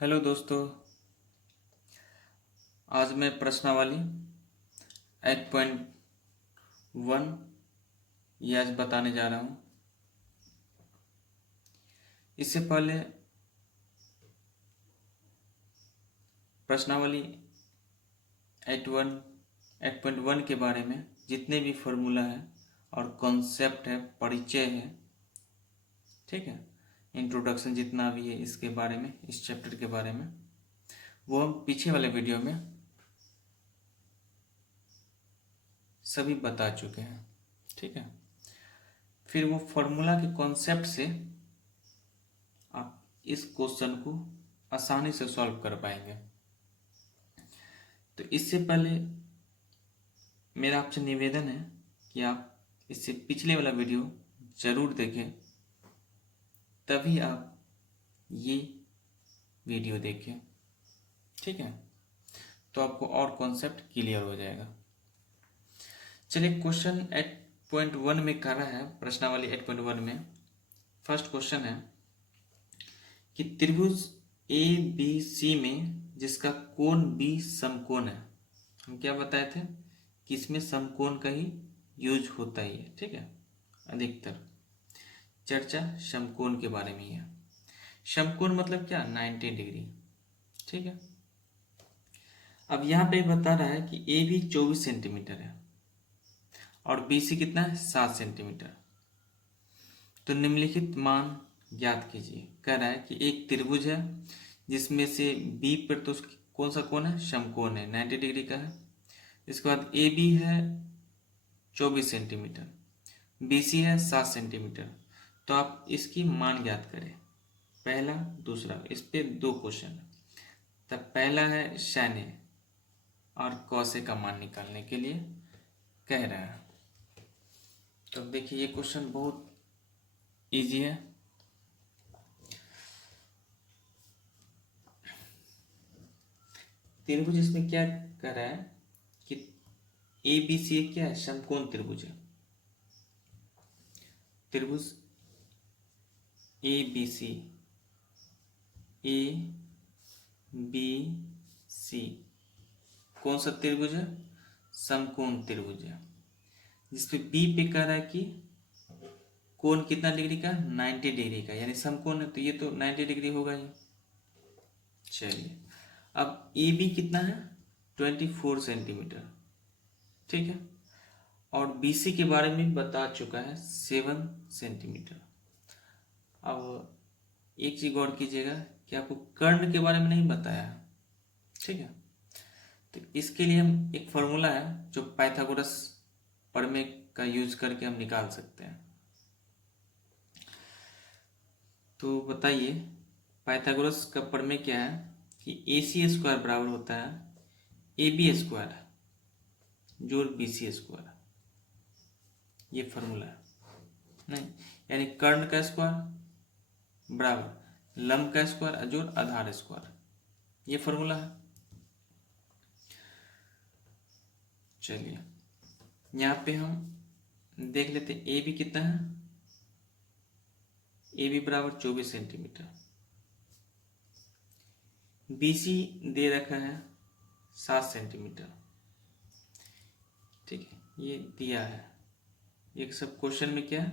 Hello दोस्तों, आज मैं प्रश्नावली 8.1 ये आज बताने जा रहा हूँ। इससे पहले प्रश्नावली 8.1 के बारे में जितने भी फॉर्मूला है और कॉन्सेप्ट है, परिचय है, ठीक है, इंट्रोडक्शन जितना भी है इसके बारे में, इस चैप्टर के बारे में, वो हम पीछे वाले वीडियो में सभी बता चुके हैं। ठीक है, फिर वो फॉर्मूला के कॉन्सेप्ट से आप इस क्वेश्चन को आसानी से सॉल्व कर पाएंगे। तो इससे पहले मेरा आपसे निवेदन है कि आप इससे पिछले वाला वीडियो ज़रूर देखें, तभी आप ये वीडियो देखें। ठीक है, तो आपको और कॉन्सेप्ट क्लियर हो जाएगा। चलिए, क्वेश्चन 8.1 में कर रहा है, प्रश्नावली 8.1 में फर्स्ट क्वेश्चन है कि त्रिभुज ए बी सी में जिसका कोण बी समकोण है। हम क्या बताए थे कि इसमें समकोण का ही यूज होता ही है। ठीक है, अधिकतर चर्चा समकोण के बारे में ही है। समकोण मतलब क्या? 90 डिग्री। ठीक है, अब यहाँ पे बता रहा है कि ए बी 24 सेंटीमीटर है और बी सी कितना है? 7 सेंटीमीटर। तो निम्नलिखित मान ज्ञात कीजिए। कह रहा है कि एक त्रिभुज है जिसमें से बी पर तो कौन सा कोण है? समकोण है, 90 डिग्री का है। इसके बाद ए बी है 24 सेंटीमीटर, बी सी है 7 सेंटीमीटर। तो आप इसकी मान ज्ञात करें, पहला दूसरा। इस पे दो क्वेश्चन है। तब पहला है सैन और कौसे का मान निकालने के लिए कह रहा है। तो देखिए, ये क्वेश्चन बहुत इजी है। त्रिभुज इसमें क्या कर रहा है कि ए बी सी क्या है? समकोण त्रिभुज है। त्रिभुज A B C, A B C कौन सा त्रिभुज है? समकोण त्रिभुज है, जिसपे बी पे कह रहा है कि कोण कितना डिग्री का? 90 डिग्री का, यानी समकोण है, तो ये तो 90 डिग्री होगा ही। चलिए, अब ए बी कितना है? 24 सेंटीमीटर। ठीक है, और बी सी के बारे में बता चुका है, 7 सेंटीमीटर। अब एक चीज गौर कीजिएगा कि आपको कर्ण के बारे में नहीं बताया। ठीक है, तो इसके लिए हम एक फॉर्मूला है जो पाइथागोरस प्रमेय का यूज करके हम निकाल सकते हैं। तो बताइए, पाइथागोरस का प्रमेय क्या है कि ए सी स्क्वायर बराबर होता है ए बी स्क्वायर जोड़ बी सी स्क्वायर। ये फॉर्मूला है नहीं, यानी कर्ण का स्क्वायर बराबर लंब का स्क्वायर जोड़ आधार स्क्वायर। ये फॉर्मूला है। चलिए, यहाँ पे हम देख लेते हैं ए बी कितना है। ए बी बराबर 24 सेंटीमीटर, बी सी दे रखा है 7 सेंटीमीटर। ठीक है, ये दिया है, एक सब क्वेश्चन में क्या है?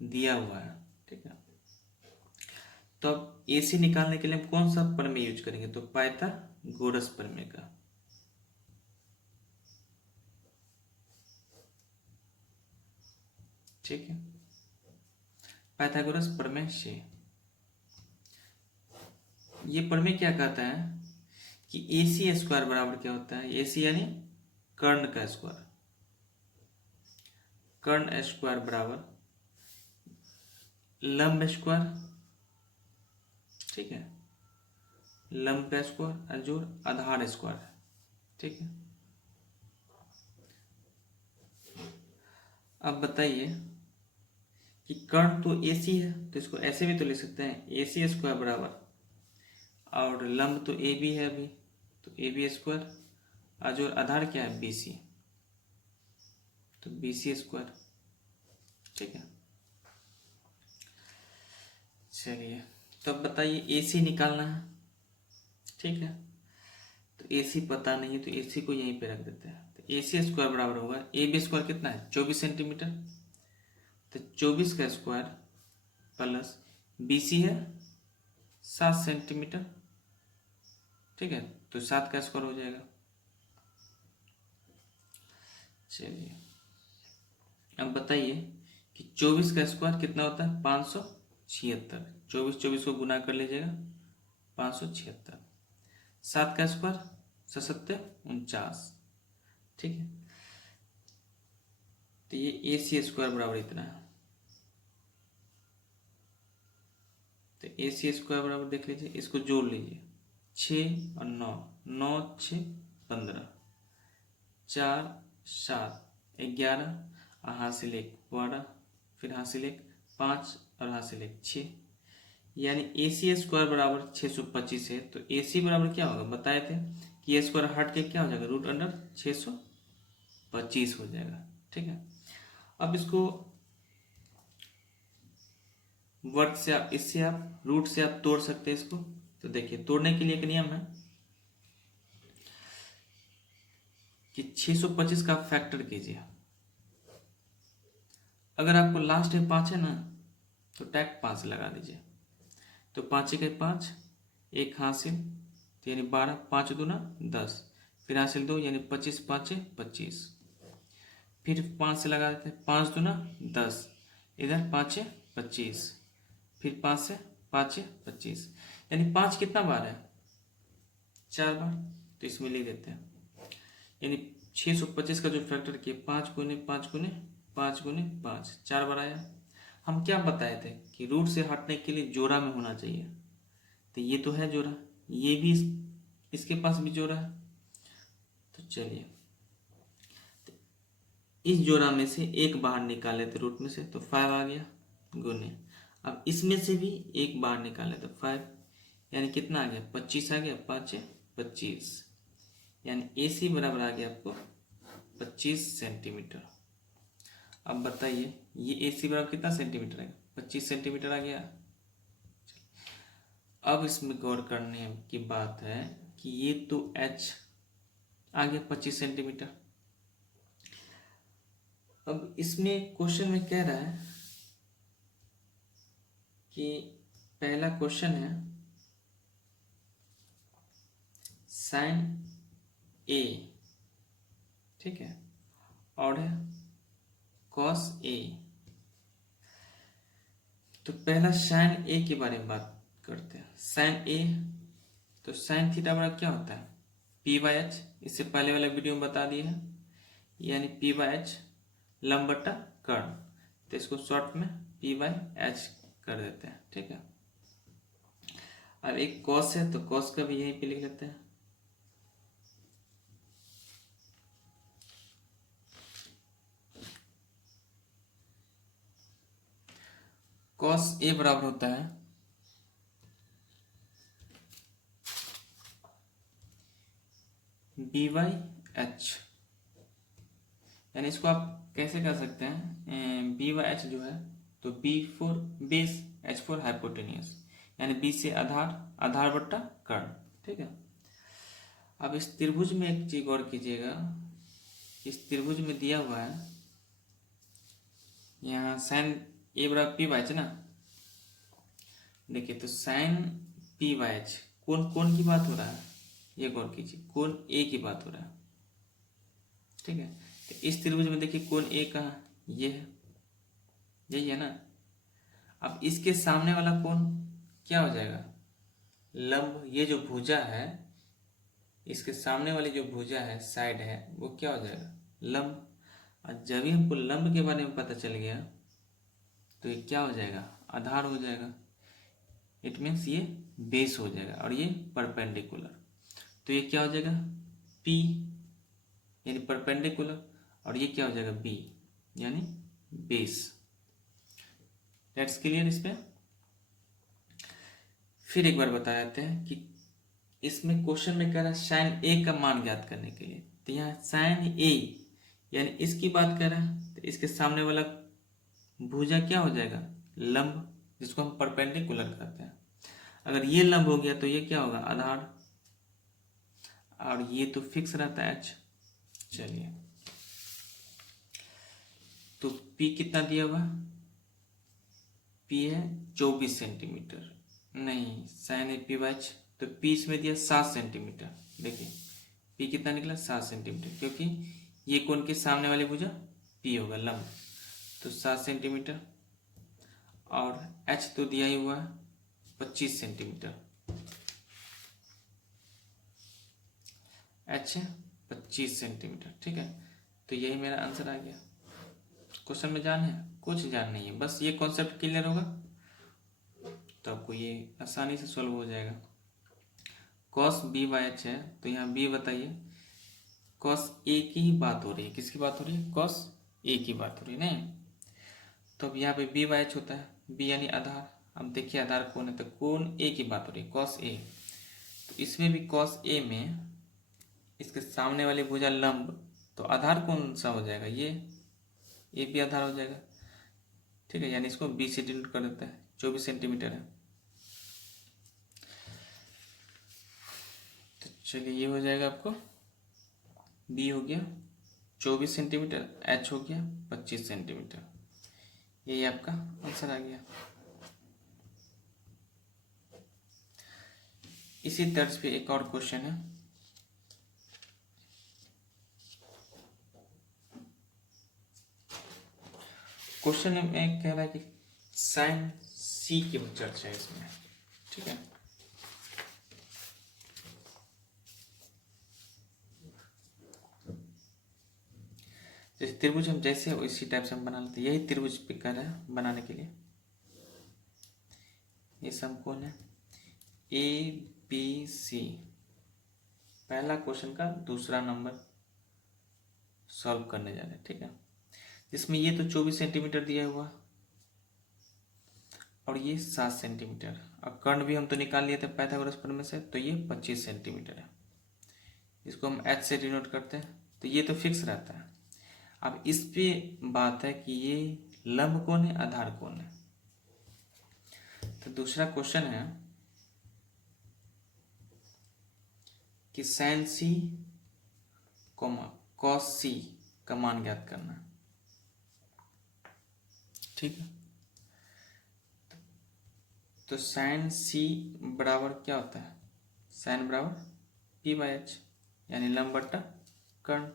दिया हुआ है। ठीक है, तो अब ए सी निकालने के लिए हम कौन सा प्रमेय यूज करेंगे? तो पाइथागोरस प्रमेय का। ठीक है, पाइथागोरस प्रमेय से ये प्रमेय क्या कहता है कि ए सी स्क्वायर बराबर क्या होता है? ए सी यानी कर्ण का स्क्वायर, कर्ण स्क्वायर बराबर लंब स्क्वायर। ठीक है, लंब का स्क्वायर जोड़ आधार स्क्वायर। ठीक है, अब बताइए कि कर्ण तो ए सी है, तो इसको ऐसे भी तो लिख सकते हैं, ए सी स्क्वायर बराबर, और लंब तो ए बी है अभी, तो ए बी स्क्वायर जो आधार क्या है? बी सी, तो बी सी स्क्वायर। ठीक है, चलिए, तो अब बताइए ए सी निकालना है। ठीक है। तो ए सी पता नहीं है तो ए सी को यहीं पे रख देते हैं। तो ए सी स्क्वायर बराबर होगा, ए बी स्क्वायर कितना है 24 सेंटीमीटर, तो 24 का स्क्वायर प्लस बी सी है 7 सेंटीमीटर, ठीक है। तो 7 का स्क्वायर हो जाएगा। चलिए अब बताइए कि 24 का स्क्वायर कितना होता है 576। 24 को गुना कर लीजिएगा 576। 7 का स्क्वायर 7 49, ठीक है। तो ये ए सी स्क्वायर बराबर इतना है। तो ए सी स्क्वायर बराबर देख लीजिए, इसको जोड़ लीजिए 6 और 9, 9 6 15, 4 7 11, हासिल 1 12, फिर हासिल 1 5 और हासिल 1 6, यानी ए सी स्क्वायर बराबर 625 है। तो ए सी बराबर क्या होगा, बताए थे कि ए स्क्वायर हट के क्या हो जाएगा रूट अंडर 625 हो जाएगा, ठीक है। अब इसको वर्ग से आप इससे आप रूट से आप तोड़ सकते हैं इसको। तो देखिए तोड़ने के लिए एक नियम है कि 625 का फैक्टर कीजिए। अगर आपको लास्ट में 5 है ना तो टैग 5 लगा दीजिए। तो 5 के 5, 1 हासिल तो यानी 12, 5 दूना 10, फिर हासिल 2 यानी 25, 5 25, फिर 5 से लगा देते हैं 5 दूना 10, इधर 5 25, फिर 5 से 5 25, यानी 5 कितना बार है 4 बार। तो इसमें लिख देते हैं यानी 625 का जो फैक्टर किया 5 गुने 5 गुने 5 गुने 5, 4 बार आया। हम क्या बताए थे कि रूट से हटने के लिए जोड़ा में होना चाहिए। तो ये तो है जोड़ा, ये भी इसके पास भी जोड़ा है। तो चलिए तो इस जोड़ा में से एक बाहर निकाले थे रूट में से, तो 5 आ गया गुने। अब इसमें से भी एक बाहर निकाले तो 5, यानी कितना आ गया 25 आ गया, 5 25, यानी ए सी बराबर आ गया आपको 25 सेंटीमीटर। अब बताइए ये ए सी बराबर कितना सेंटीमीटर है 25 सेंटीमीटर आ गया। अब इसमें गौर करने की बात है कि ये तो एच आ गया 25 सेंटीमीटर। अब इसमें क्वेश्चन में कह रहा है कि पहला क्वेश्चन है साइन ए, ठीक है, और है कॉस ए। तो पहला साइन ए के बारे में बात करते हैं। साइन ए, तो साइन थीटा बराबर क्या होता है पी बाई एच, इससे पहले वाला वीडियो में बता दिए हैं, यानी पी बाई एच लंब बटा कर्ण। तो इसको शॉर्ट में पी बाई एच कर देते हैं, ठीक है। अब एक कॉस है तो कॉस का भी यहीं पे लिख लेते हैं। कॉस ए बराबर होता है बी बाई एच, यानी इसको आप कैसे कर सकते हैं, बी बाई एच जो है तो B for base, H for hypotenuse, यानी बी से आधार, आधार बट्टा कर्ण, ठीक है। अब इस त्रिभुज में एक चीज गौर कीजिएगा, इस त्रिभुज में दिया हुआ है यहाँ साइन ए बराबर पी बाई एच ना। देखिए तो साइन पी बाई एच कौन कौन की बात हो रहा है, ये गौर कीजिए, कोण ए की बात हो रहा है, ठीक है। तो इस त्रिभुज में देखिए कोण ए का ये है, यही है ना। अब इसके सामने वाला कोण क्या हो जाएगा लंब, ये जो भुजा है इसके सामने वाली जो भुजा है साइड है वो क्या हो जाएगा लंब। और जब ही हमको लंब के बारे में पता चल गया तो ये क्या हो जाएगा आधार हो जाएगा। इट मीन्स ये बेस हो जाएगा और ये परपेंडिकुलर। तो ये क्या हो जाएगा P यानी परपेंडिकुलर, और ये क्या हो जाएगा B यानी बेस। लेट्स क्लियर इस पे। फिर एक बार बता देते हैं कि इसमें क्वेश्चन में कह रहा है साइन ए का मान ज्ञात करने के लिए। तो यहाँ साइन ए यानी इसकी बात कर रहा है, तो इसके सामने वाला भुजा क्या हो जाएगा लंब, जिसको हम परपेंडिकुलर कहते हैं। अगर ये लंब हो गया तो ये क्या होगा आधार, और ये तो फिक्स रहता है h। चलिए, तो p कितना दिया हुआ, p है 24 सेंटीमीटर, नहीं साइन ए p बाय h, तो p इसमें दिया 7 सेंटीमीटर। देखिए p कितना निकला 7 सेंटीमीटर, क्योंकि ये कोण के सामने वाली भुजा p होगा लंब, तो 7 सेंटीमीटर। और h तो दिया ही हुआ 25 सेंटीमीटर, h 25 सेंटीमीटर। ठीक है, तो यही मेरा आंसर आ गया। क्वेश्चन में जान है, कुछ जान नहीं है, बस ये कॉन्सेप्ट क्लियर होगा तो आपको ये आसानी से सॉल्व हो जाएगा। cos b बाय h है, तो यहाँ b बताइए, cos a की ही बात हो रही है, किसकी बात हो रही है, cos a की बात हो रही है नहीं। तो अब यहाँ पे b बाय h होता है, b यानी आधार। अब देखिए आधार कौन है, तो कोण a की बात हो रही है, cos a। तो इसमें भी cos a में इसके सामने वाली भुजा लंब, तो आधार कौन सा हो जाएगा, ये भी आधार हो जाएगा। ठीक है, यानी इसको b से डिनोट कर देता है, 24 सेंटीमीटर है। तो चलिए ये हो जाएगा आपको, b हो गया 24 सेंटीमीटर, h हो गया 25 सेंटीमीटर, यही आपका आंसर आ गया। इसी तर्ज पे एक और क्वेश्चन है। क्वेश्चन में कह रहा है कि साइन सी की चर्चा है इसमें। ठीक है, जैसे त्रिभुज हम जैसे इसी टाइप से हम बना लेते, यही त्रिभुज पे कर रहा है बनाने के लिए। ये समकोण है ए बी सी, पहला क्वेश्चन का दूसरा नंबर सॉल्व करने जा रहे हैं। ठीक है, जिसमें ये तो 24 सेंटीमीटर दिया हुआ और ये 7 सेंटीमीटर, और कर्ण भी हम तो निकाल लिए थे पाइथागोरस प्रमेय से, तो ये 25 सेंटीमीटर है। इसको हम h से डिनोट करते हैं, तो ये तो फिक्स रहता है। अब इस पे बात है कि ये लंब कौन है, आधार कौन है। तो दूसरा क्वेश्चन है कि साइन सी कॉस सी का मान ज्ञात करना है। ठीक है, तो साइन सी बराबर क्या होता है, साइन बराबर p बाय h, यानी लंब बट्टा कर्ण।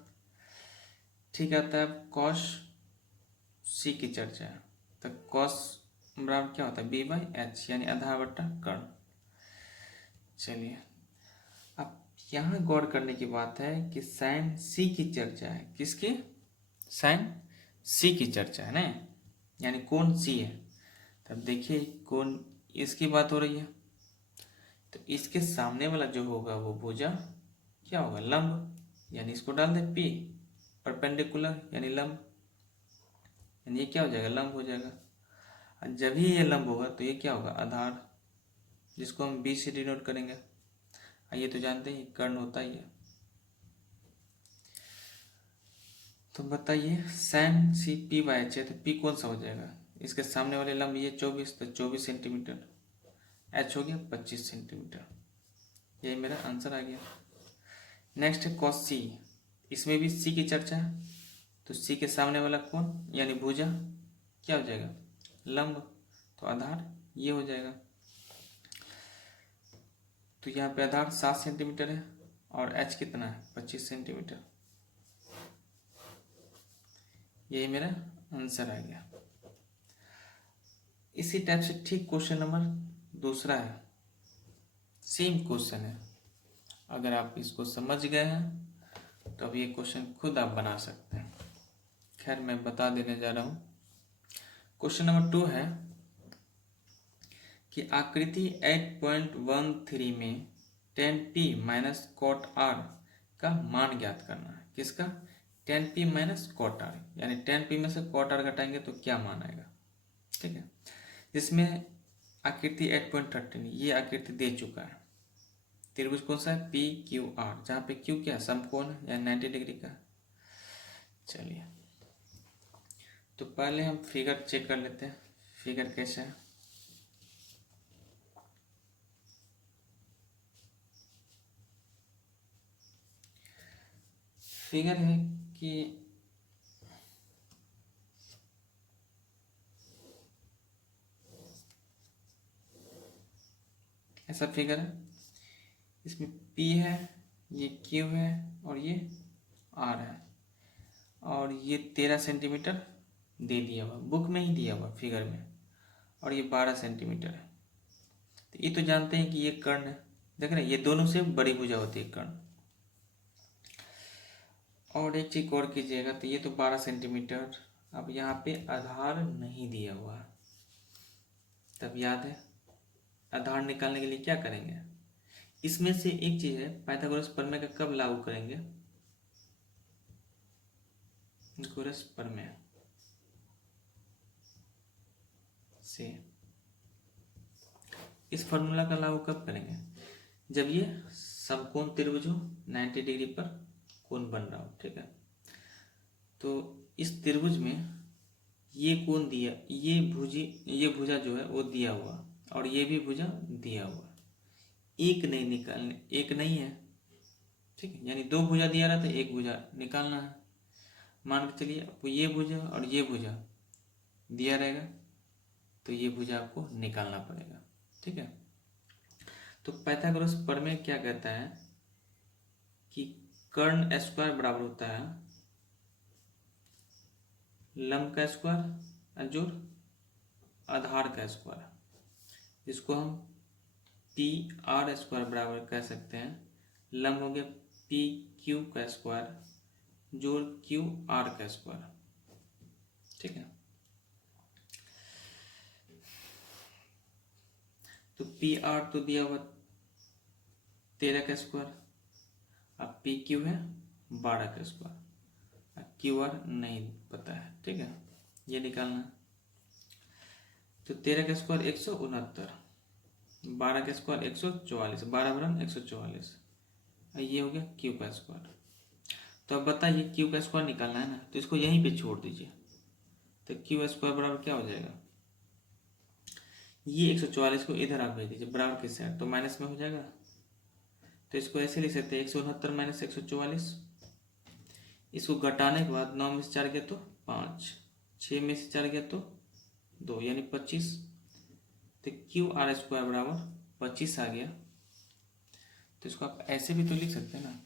ठीक आता है, अब कॉस सी की चर्चा है, तो कॉस बराबर क्या होता है, b बाय h, यानी आधा बट्टा कर्ण। चलिए, अब यहाँ गौर करने की बात है कि साइन सी की चर्चा है, किसकी, साइन सी की चर्चा है ना, यानी कोण सी है। तब देखिए कोण इसकी बात हो रही है, तो इसके सामने वाला जो होगा वो भुजा क्या होगा, लंब, यानी इसको डाल दे p, परपेंडिकुलर यानी लंब, यानी ये क्या हो जाएगा, लंब हो जाएगा। और जब ही ये लंब होगा तो ये क्या होगा, आधार, जिसको हम b से डिनोट करेंगे। ये तो जानते हैं कर्ण होता ही है। तो बताइए साइन सी p बाय h है, तो p कौन सा हो जाएगा, इसके सामने वाले लंब ये 24, तो 24 सेंटीमीटर, h हो गया 25 सेंटीमीटर, यही मेरा आंसर आ गया। नेक्स्ट है कॉस सी, इसमें भी c की चर्चा है, तो c के सामने वाला कोण यानी भुजा क्या हो जाएगा, लंब, तो आधार ये हो जाएगा। तो यहाँ पे आधार 7 सेंटीमीटर है और h कितना है, 25 सेंटीमीटर, यही मेरा आंसर आ गया। इसी टाइप से ठीक क्वेश्चन नंबर दूसरा है, सेम क्वेश्चन है। अगर आप इसको समझ गए हैं तो अब ये क्वेश्चन खुद आप बना सकते हैं। खैर मैं बता देने जा रहा हूँ। क्वेश्चन नंबर 2 है कि आकृति 8.13 में tan p minus cot r का मान ज्ञात करना है। किसका, tan p minus cot r, यानी tan p में से कॉट r घटाएंगे तो क्या मान आएगा। ठीक है, जिसमें आकृति 8.13 ये आकृति दे चुका है। त्रिभुज कौन सा है, पी क्यू आर, जहाँ पे क्यू क्या समकोण है, यानी 90 डिग्री का। चलिए, तो पहले हम फिगर चेक कर लेते हैं, फिगर कैसा है। फिगर है कि ऐसा फिगर है, इसमें P है, ये Q है और ये R है, और ये 13 सेंटीमीटर दे दिया हुआ, बुक में ही दिया हुआ फिगर में, और ये 12 सेंटीमीटर है। तो ये तो जानते हैं कि ये कर्ण है, देख रहे हैं, ये दोनों से बड़ी भुजा होती है कर्ण। और एक चीज और कीजिएगा, तो ये तो 12 सेंटीमीटर, अब यहाँ पे आधार नहीं दिया हुआ, तब याद है आधार निकालने के लिए क्या करेंगे, इसमें से एक चीज है पाइथागोरस प्रमेय का कब लागू करेंगे, पाइथागोरस प्रमेय से इस फॉर्मूला का लागू कब करेंगे, जब ये समकोण त्रिभुज हो, 90 डिग्री पर कोण बन रहा हो, ठीक है। तो इस त्रिभुज में ये कोण दिया, ये भुजा जो है वो दिया हुआ, और ये भी भुजा दिया हुआ, एक नहीं निकालने, एक नहीं है, ठीक है, यानी दो भुजा दिया रहा था, एक भुजा निकालना है। मान के चलिए आपको ये भुजा और ये भुजा दिया रहेगा, तो ये भुजा आपको निकालना पड़ेगा, ठीक है। तो पाइथागोरस प्रमेय क्या कहता है कि कर्ण स्क्वायर बराबर होता है लंब का स्क्वायर जोड़ आधार का स्क्वायर, जिसको हम पी आर स्क्वायर बराबर कह सकते हैं, लंब हो गया पी क्यू का स्क्वायर जोड़ क्यू आर का स्क्वायर, ठीक है। तो पी आर तो दिया हुआ 13 का स्क्वायर, अब पी क्यू है 12 का स्क्वायर, क्यू आर नहीं पता है, ठीक है, ये निकालना है। तो 13 का स्क्वायर 169, 12 का स्क्वायर 144, 12 बराबर 144, ये हो गया क्यू का स्क्वायर। तो अब बताइए क्यू का स्क्वायर निकालना है ना, तो इसको यहीं पे छोड़ दीजिए, तो क्यू स्क्वायर बराबर क्या हो जाएगा, ये 144 को इधर आप भेज दीजिए बराबर किस साइड, तो माइनस में हो जाएगा, तो इसको ऐसे लिख सकते हैं 169 माइनस 144, इसको घटाने के बाद 9 में से 4 गया तो 5, 6 में से 4 गया तो 2 यानी 25, तो क्यू आर स्क्वायर बराबर 25 आ गया। तो इसको आप ऐसे भी तो लिख सकते हैं ना,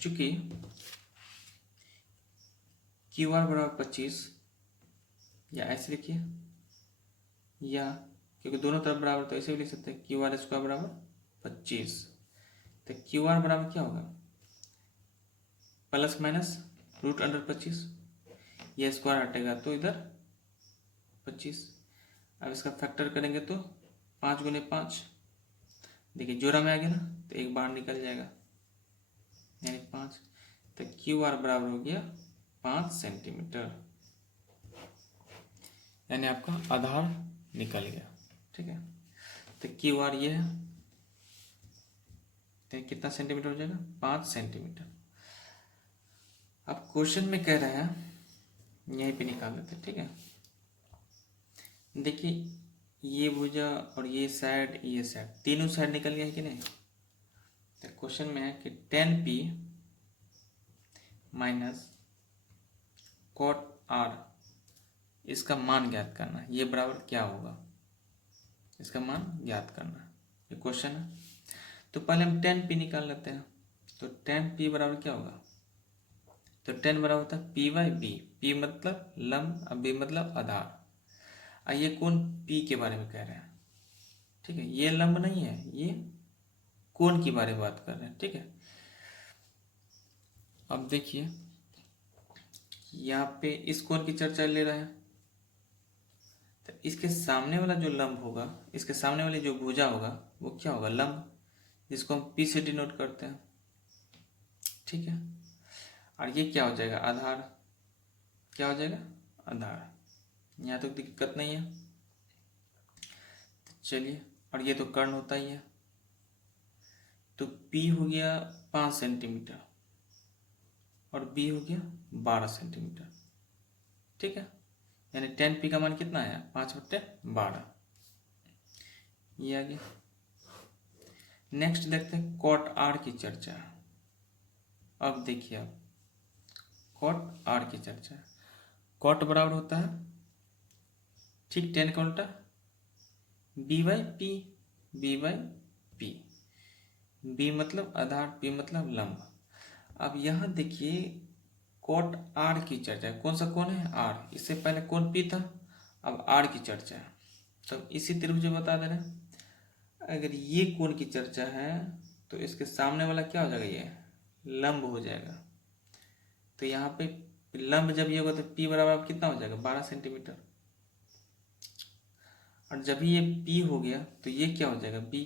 चूंकि क्यू आर बराबर 25, या ऐसे लिखिए, या क्योंकि दोनों तरफ बराबर तो ऐसे भी लिख सकते हैं क्यू आर स्क्वायर बराबर 25, तो क्यू आर बराबर क्या होगा, प्लस माइनस रूट अंडर 25, यह स्क्वायर हटेगा तो इधर 25, अब इसका फैक्टर करेंगे तो 5 गुने 5, देखिए जोड़ा में आ गया ना, तो एक बार निकल जाएगा यानी 5, तो क्यू आर बराबर हो गया 5 सेंटीमीटर, यानी आपका आधार निकल गया, ठीक है। तो क्यू आर ये है, तो कितना सेंटीमीटर हो जाएगा, 5 सेंटीमीटर। अब क्वेश्चन में कह रहा है, यहीं पे निकाल लेते हैं, ठीक है। देखिए ये भुजा और ये साइड तीनों साइड निकल गया है कि नहीं, तो क्वेश्चन में है कि tan p minus cot r इसका मान ज्ञात करना है, ये बराबर क्या होगा, इसका मान ज्ञात करना है, ये क्वेश्चन है। तो पहले हम tan p निकाल लेते हैं, तो tan p बराबर क्या होगा, तो tan बराबर होता है p बाई बी, p मतलब लंब और b मतलब आधार। ये कोण p के बारे में कह रहे हैं, ठीक है, ये लंब नहीं है, ये कोण के बारे में बात कर रहे हैं, ठीक है। अब देखिए यहाँ पे इस कोण की चर्चा ले रहे हैं, तो इसके सामने वाला जो लंब होगा, इसके सामने वाली जो भुजा होगा वो क्या होगा, लंब, जिसको हम P से डिनोट करते हैं, ठीक है। और ये क्या हो जाएगा, आधार, क्या हो जाएगा, आधार, यहाँ तो दिक्कत नहीं है। तो चलिए, और ये तो कर्ण होता ही है, तो P हो गया 5 सेंटीमीटर और B हो गया 12 सेंटीमीटर, ठीक है, यानी tan p का मान कितना आया, 5/12, ये आ गया। नेक्स्ट देखते हैं कॉट आर की चर्चा। अब देखिए आप, कॉट आर की चर्चा। कॉट बराबर होता है, ठीक, टेन का उल्टा B by P, B by P. B मतलब आधार, पी मतलब लंब। अब यहाँ देखिए कॉट आर की चर्चा, कौन सा कौन है, आर। इससे पहले कौन पी था, अब आर की चर्चा है। तो इसी त्रिभुज में बता दे रहे हैं, अगर ये कोण की चर्चा है तो इसके सामने वाला क्या हो जाएगा, ये लंब हो जाएगा। तो यहाँ पे लंब जब ये होगा तो पी बराबर कितना हो जाएगा, 12 सेंटीमीटर। और जब ये पी हो गया तो ये क्या हो जाएगा, बी।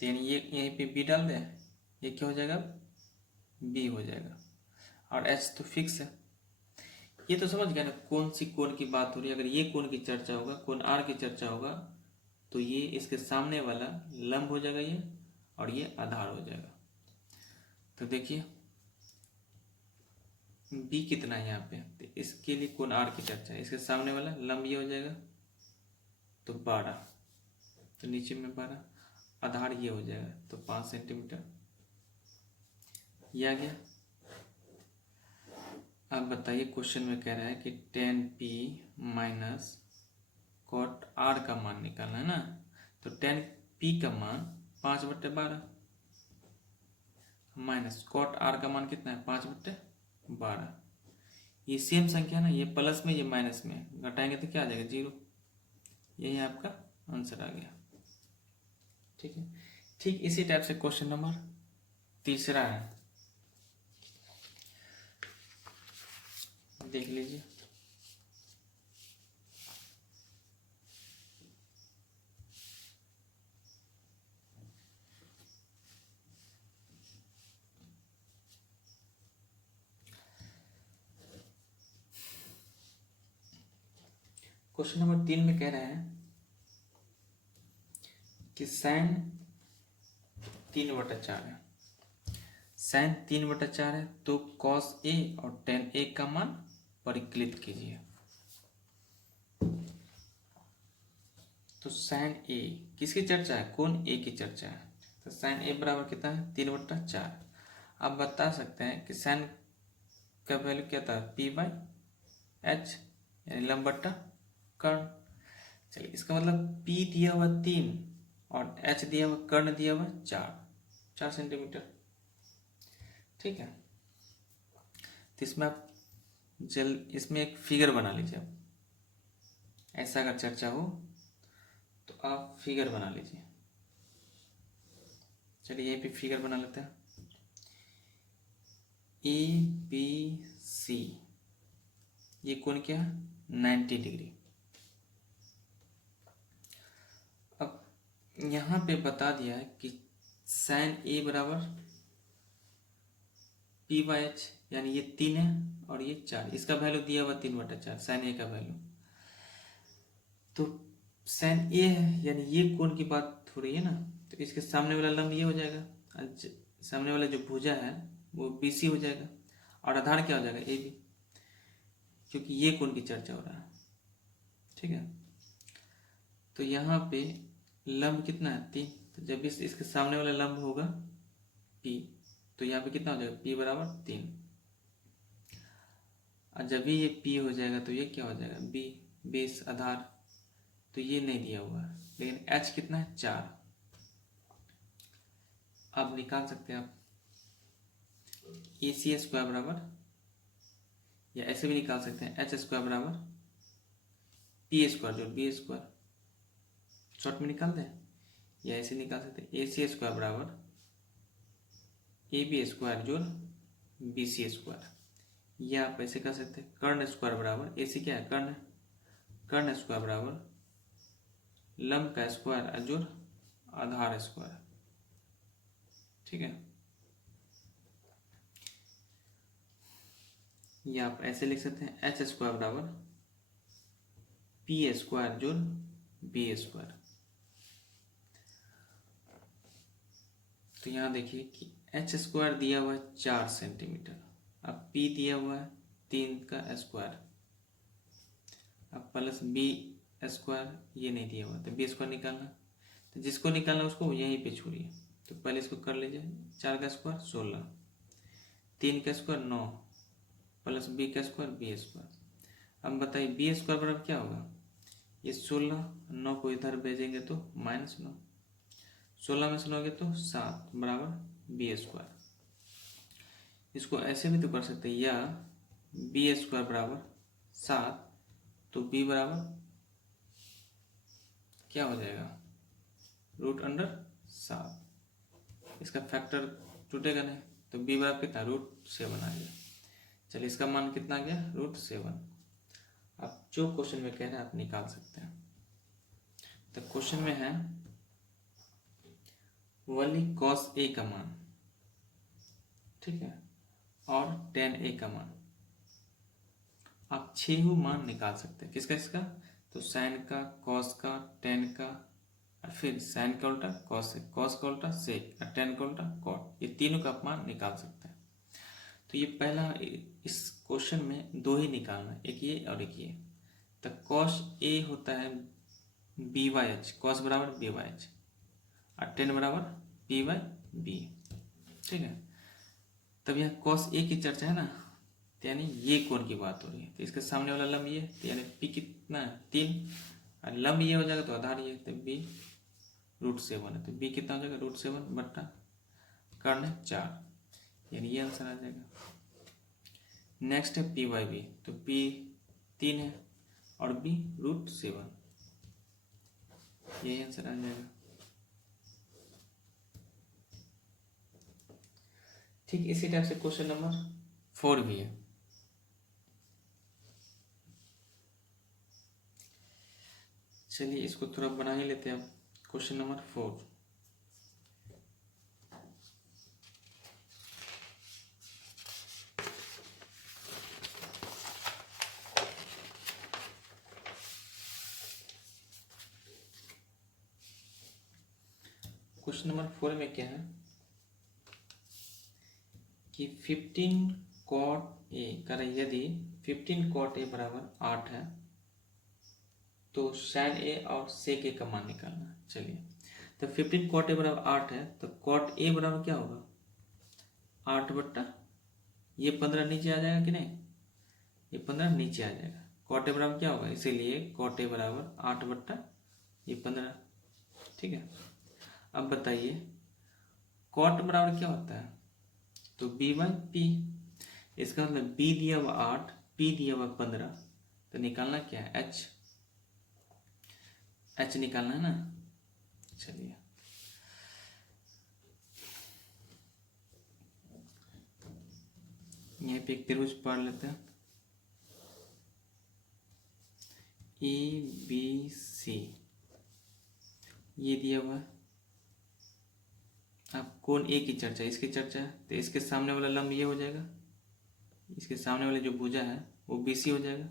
तो यानी ये यहीं पे बी डाल दें, ये क्या हो जाएगा, बी हो जाएगा। और एच तो फिक्स है। ये तो समझ गया ना कौन सी कोण की बात हो रही है। अगर ये कोण की चर्चा होगा, कोण आर की चर्चा होगा, तो ये इसके सामने वाला लंब हो जाएगा ये, और ये आधार हो जाएगा। तो देखिए बी कितना है यहाँ पे, तो इसके लिए कोण आर की चर्चा है, इसके सामने वाला लंब ये हो जाएगा तो 12, तो नीचे में 12, आधार ये हो जाएगा तो 5 सेंटीमीटर, ये आ गया। अब बताइए क्वेश्चन में कह रहा है कि tan P minus cot R का मान निकालना है ना। तो टेन पी का मान 5/12 माइनस कॉट आर का मान कितना है, 5/12। ये सेम संख्या ना, ये प्लस में ये माइनस में, घटाएंगे तो क्या आ जाएगा, 0। यही आपका आंसर आ गया। ठीक है, ठीक इसी टाइप से क्वेश्चन नंबर तीसरा है, देख लीजिए। क्वेश्चन नंबर 3 में कह रहे हैं कि साइन 3/4 है। साइन 3/4 है तो कॉस ए और टेन ए का मान परिकलित कीजिए। तो साइन ए किसकी चर्चा है, कोण ए की चर्चा है। तो साइन ए बराबर कितना है, 3/4। आप बता सकते हैं कि साइन का वैल्यू क्या था, पी बाई एच, यानी लंब बट्टा कर्ण। चलिए इसका मतलब पी दिया हुआ 3 और एच दिया हुआ, कर्ण दिया हुआ 4 सेंटीमीटर। ठीक है, तो इसमें आप इसमें एक फिगर बना लीजिए। आप ऐसा अगर चर्चा हो तो आप फिगर बना लीजिए। चलिए यहीं पे फिगर बना लेते हैं, ए बी सी, ये कोण क्या है, 90 डिग्री। अब यहाँ पे बता दिया है कि साइन ए बराबर पी बाई एच, यानी ये 3 है और ये 4, इसका वैल्यू दिया हुआ 3/4 साइन ए का वैल्यू। तो साइन ए है यानी ये कोण की बात हो रही है ना, तो इसके सामने वाला लंब ये हो जाएगा, सामने वाला जो भुजा है वो बी सी हो जाएगा, और आधार क्या हो जाएगा, ए बी, क्योंकि ये कोण की चर्चा हो रहा है। ठीक है, तो यहाँ पे लंब कितना है, 3। तो जब इसके सामने वाला लंब होगा पी, तो यहाँ पे कितना हो जाएगा, पी बराबर 3। और जब भी ये पी हो जाएगा तो ये क्या हो जाएगा, बी, बेस आधार। तो ये नहीं दिया हुआ है, लेकिन एच कितना है, 4। आप निकाल सकते हैं आप ए सी स्क्वायर बराबर, या ऐसे भी निकाल सकते हैं, एच स्क्वायर बराबर पी स्क्वायर जोड़ बी स्क्वायर, शॉर्ट में निकाल दें, या ऐसे निकाल सकते हैं, ए सी स्क्वायर बराबर ए बी स्क्वायर जोड़ बी सी स्क्वायर। या आप ऐसे कर सकते हैं, कर्ण स्क्वायर बराबर, ए सी क्या है, कर्ण, कर्ण स्क्वायर बराबर लंब का स्क्वायर जोड़ आधार स्क्वायर। ठीक है, या आप ऐसे लिख सकते हैं, एच स्क्वायर बराबर पी स्क्वायर जोड़ बी स्क्वायर। तो यहाँ देखिए कि एच स्क्वायर दिया हुआ है 4 सेंटीमीटर, अब पी दिया हुआ है 3 का स्क्वायर, अब प्लस बी स्क्वायर, ये नहीं दिया हुआ तो बी स्क्वायर निकालना। तो जिसको निकालना उसको यहीं पे छोड़िए। तो पहले इसको कर लीजिए, 4 का स्क्वायर 16, 3 का स्क्वायर 9 प्लस बी का स्क्वायर बी स्क्वायर। अब बताइए बी स्क्वायर बराबर क्या होगा, ये 16, 9 को इधर भेजेंगे तो -9, 16 में से 9 तो 7 बराबर बी स्क्वायर। इसको ऐसे भी तो कर सकते हैं, या बी स्क्वायर बराबर 7, तो बी बराबर क्या हो जाएगा, √7। इसका फैक्टर टूटेगा नहीं, तो बी बराबर कितना, √7 आ गया। चलिए इसका मान कितना आ गया, √7। आप जो क्वेश्चन में कह रहे हैं आप निकाल सकते हैं। तो क्वेश्चन में है वली cos a का मान, ठीक है, और tan a का मान। आप 6 मान निकाल सकते हैं, किसका इसका, तो साइन का, cos का, tan का, और फिर साइन का उल्टा cos का उल्टा sec, और tan का उल्टा cot, ये तीनों का आप मान निकाल सकते हैं। तो ये पहला, इस क्वेश्चन में 2 ही निकालना, एक ये और एक ये। तो cos a होता है b/h, cos बराबर b/h, और tan बराबर p/b, ठीक है। तब यहाँ cos a की चर्चा है ना, तो यानी ये कोण की बात हो रही है, तो इसके सामने वाला लंब ये, तो यानी p कितना है 3, और लंब ये हो जाएगा तो आधार ये, तो b √7 है, तो b कितना हो जाएगा, √7 बट्टा कर्ण 4, यानी ये आंसर आ जाएगा। नेक्स्ट है p/b, तो p 3 है और b √7, यही आंसर आ जाएगा। ठीक इसी टाइप से क्वेश्चन नंबर 4 भी है। चलिए इसको थोड़ा बना ही लेते हैं। क्वेश्चन नंबर 4, क्वेश्चन नंबर 4 में क्या है कि 15 cot a कर, यदि 15 cot a बराबर 8 है तो sin a और sec a का मान निकालना है। चलिए तो 15 cot a बराबर 8 है, तो cot a बराबर क्या होगा, 8 बट्टा ये 15 नीचे आ जाएगा कि नहीं, ये 15 नीचे आ जाएगा। cot a बराबर क्या होगा, इसीलिए cot a बराबर 8 बट्टा ये 15, ठीक है। अब बताइए cot बराबर क्या होता है, तो b/p, इसका मतलब b दिया हुआ 8, p दिया हुआ 15, तो निकालना क्या है, h निकालना है ना। चलिए यहाँ पे एक त्रिभुज पढ़ लेते हैं, ABC ये दिया हुआ है। अब कोण ए की चर्चा, इसकी चर्चा है, तो इसके सामने वाला लंब ये हो जाएगा, इसके सामने वाले जो भुजा है वो BC हो जाएगा,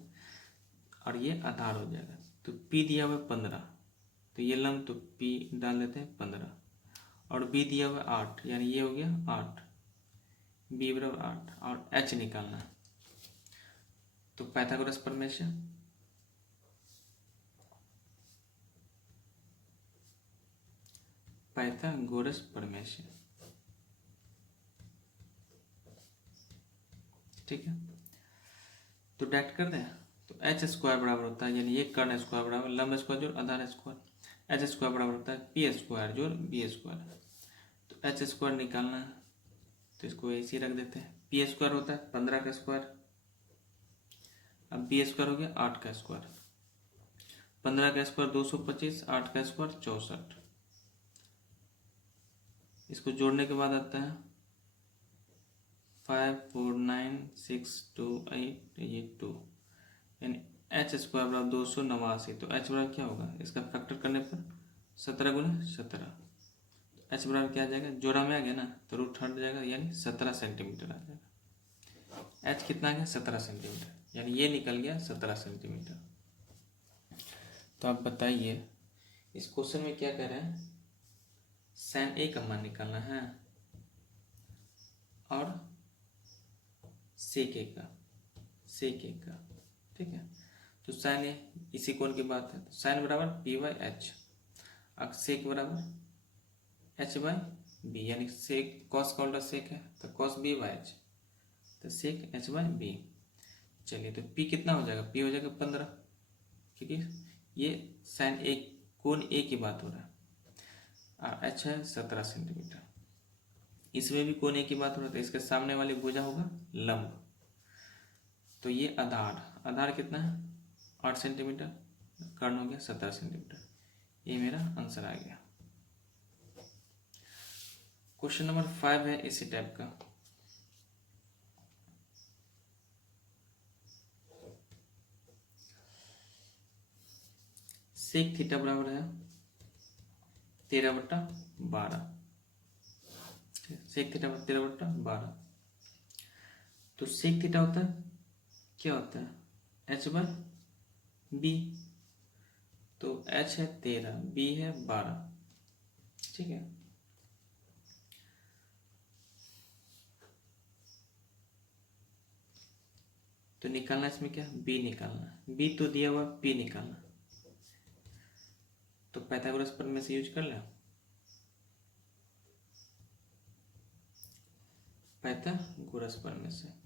और ये आधार हो जाएगा। तो P दिया हुआ है 15, तो ये लंब तो P डाल देते हैं 15, और B दिया हुआ है 8, यानी ये हो गया 8, B बराबर 8, और H निकालना है। तो पाइथागोरस प्रमेय, पाइथागोरस प्रमेय, ठीक है। तो डायरेक्ट कर दें, तो एच स्क्वायर बराबर होता है, यानी ये कर्ण स्क्वायर बराबर लंब स्क्वायर जोड़ आधार स्क्वायर, एच स्क्वायर बराबर होता है पी स्क्वायर जोड़ बी स्क्वायर। तो एच स्क्वायर निकालना है, तो इसको ऐसे ही रख देते हैं। पी स्क्वायर होता है 15 का स्क्वायर, अब बी स्क्वायर हो गया 8 का स्क्वायर, 15 का स्क्वायर 225, 8 का स्क्वायर 64, इसको जोड़ने के बाद आता है 5 4 9 6 2 8, ये 2, यानी एच स्क्वायर बराबर 289, तो एच बराबर क्या होगा, इसका फैक्टर करने पर 17 गुना 17, एच बराबर क्या आ जाएगा, जोड़ा में आ गया ना, तो रूट हट जाएगा, यानी 17 सेंटीमीटर आ जाएगा। एच कितना आ गया, 17 सेंटीमीटर, यानी ये निकल गया 17 सेंटीमीटर। तो आप बताइए इस क्वेश्चन में क्या कह रहे हैं, साइन ए का मान निकालना है और सेक ए का, ठीक है। तो साइन ए इसी कोण की बात है, तो साइन बराबर P/H, अब सेक बराबर एच बाई बी, यानी सेक कॉस का उल्टा सेक है तो कॉस बी बाई एच, तो सेक एच बाई बी। चलिए तो पी कितना हो जाएगा, पी हो जाएगा 15, क्योंकि ये साइन ए कोण ए की बात हो रहा है। एच है 17 सेंटीमीटर, इसमें भी कोण ए की बात हो रहा है, तो इसके सामने वाली भुजा होगा लंब। तो ये आधार कितना है 8 सेंटीमीटर, कर्ण हो गया 17 सेंटीमीटर। ये मेरा आंसर आ गया। क्वेश्चन नंबर 5 है इसी टाइप का। सेक थीटा बराबर है 13/12, सेक थीटा 13/12। तो सेक थीटा होता है क्या होता है एच बाई बी, तो एच है 13, बी है 12, ठीक है। तो निकालना इसमें क्या, बी निकालना, बी तो दिया हुआ, पी निकालना। तो पाइथागोरस प्रमेय से यूज कर ले, पाइथागोरस प्रमेय से।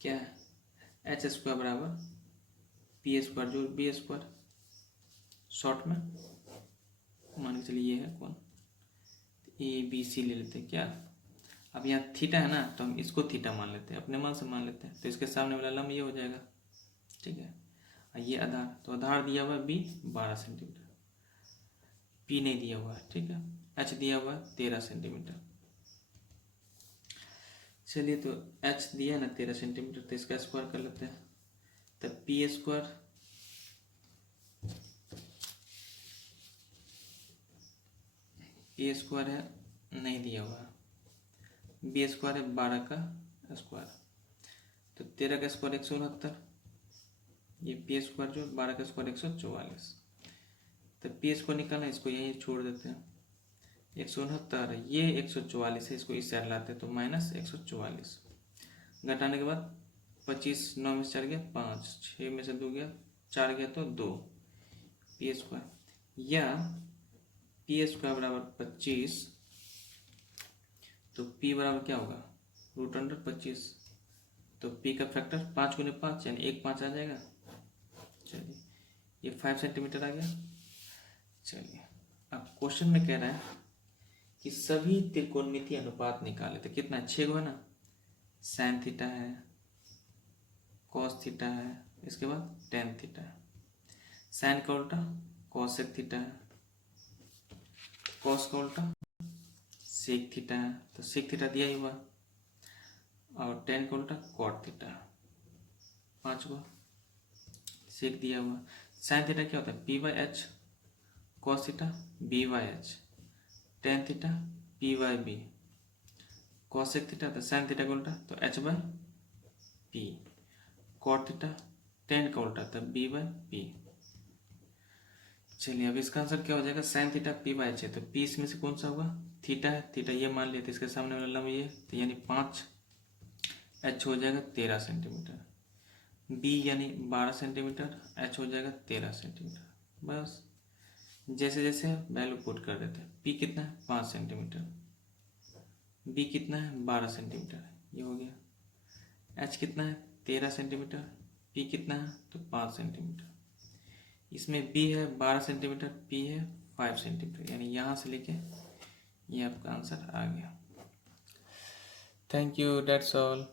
क्या है एच स्क्वायर बराबर पी स्क्वायर जो बी स्क्वायर, शॉर्ट में मान के चलिए ये है कौन, ए बी सी ले लेते हैं क्या। अब यहाँ थीटा है ना, तो हम इसको थीटा मान लेते हैं, अपने मन से मान लेते हैं, तो इसके सामने वाला लंब ये हो जाएगा, ठीक है। और ये आधार, तो आधार दिया हुआ है बी 12 सेंटीमीटर, पी नहीं दिया हुआ है, ठीक है। एच दिया हुआ है 13 सेंटीमीटर। चलिए तो एच दिया है ना 13 सेंटीमीटर, तो इसका स्क्वायर कर लेते हैं। तो पी स्क्वायर है नहीं दिया हुआ है, बी स्क्वायर है 12 का स्क्वायर, तो 13 का स्क्वायर 169, ये पी स्क्वायर जो 12 का स्क्वायर 144। तो पी स्क्वायर निकालना, इसको यहीं छोड़ देते हैं, 169 ये 144 है, इसको इस साइड लाते हैं तो माइनस 144, घटाने के बाद 25 9 में से 4 गया 5, 6 में से 2 गया 4 गया तो 2, पी स्क्वायर, या पी स्क्वायर बराबर 25, तो पी बराबर क्या होगा √25, तो पी का फैक्टर 5 गुने 5 यानी 1 5 आ जाएगा। चलिए ये 5 सेंटीमीटर आ गया। चलिए अब क्वेश्चन में कह रहा है कि सभी त्रिकोणमितीय अनुपात निकाले, तो कितना 6 गो है ना, साइन थीटा है, कॉस थीटा है, इसके बाद टेन थीटा है, साइन का उल्टा कॉसेक थीटा है, कॉस का उल्टा सेक थीटा है, तो सेक थीटा दिया ही हुआ, और टेन का उल्टा कॉट थीटा है, 5 गो सेक दिया हुआ। साइन थीटा क्या होता है P by H, cos theta B by H, tan theta P by B, cosec theta तो साइन थीटा का उल्टा तो H by P, cot theta tan का उल्टा तो बी बाई पी। चलिए अब इसका आंसर क्या हो जाएगा, sine theta P by H है, तो पी इसमें से कौन सा होगा, थीटा है, थीटा ये मान लिया, तो इसके सामने वाला लंब ये, तो यानी 5, एच हो जाएगा 13 सेंटीमीटर, बी यानी 12 सेंटीमीटर, एच हो जाएगा 13 सेंटीमीटर। बस जैसे जैसे वैल्यू पुट कर देते हैं, पी कितना है 5 सेंटीमीटर, बी कितना है 12 सेंटीमीटर, ये हो गया। एच कितना है 13 सेंटीमीटर, पी कितना है तो 5 सेंटीमीटर, इसमें बी है 12 सेंटीमीटर, पी है 5 सेंटीमीटर, यानी यहाँ से लेके ये आपका आंसर आ गया। Thank you, that's all.